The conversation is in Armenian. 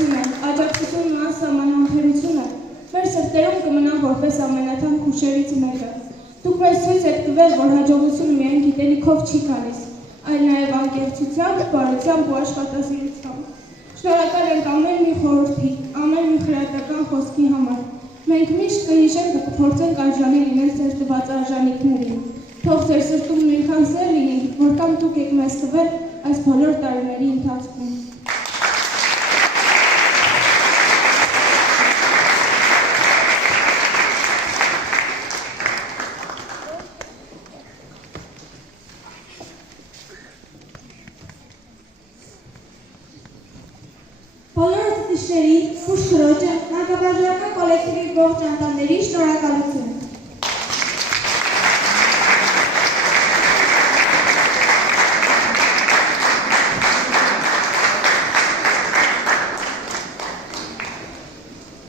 հարգանքությունը, աջակցությունն ու անսահմանամտությունը մեր սրտերում կմնան որպես ամենաթանկ հուշերից մեկը։ Դուք մեզ ցույց եք տվել, որ հաջողությունը միայն գիտելիքով չի գալիս, այլ նաև անկեղծությամբ, բարությամբ ու աշխատասիրությամբ։ Շնորհակալ ենք ամեն մի խորհրդի, ամեն մի խրատական խոսքի համար։ Մենք միշտ կհիշենք ու կփորձենք արժանի լինել ձեր տված արժանիքներին։ Թող ձեր սրտում նույնքան սեր լինի, որքան դուք եք մեզ տվել այս բոլոր տարիների ընթացքում։ Բոլոր ուսուցիչների, խուշ քրոջը, մանկաբաժանական կոլեկտիվի ողջ անդամների շնորհակալություն։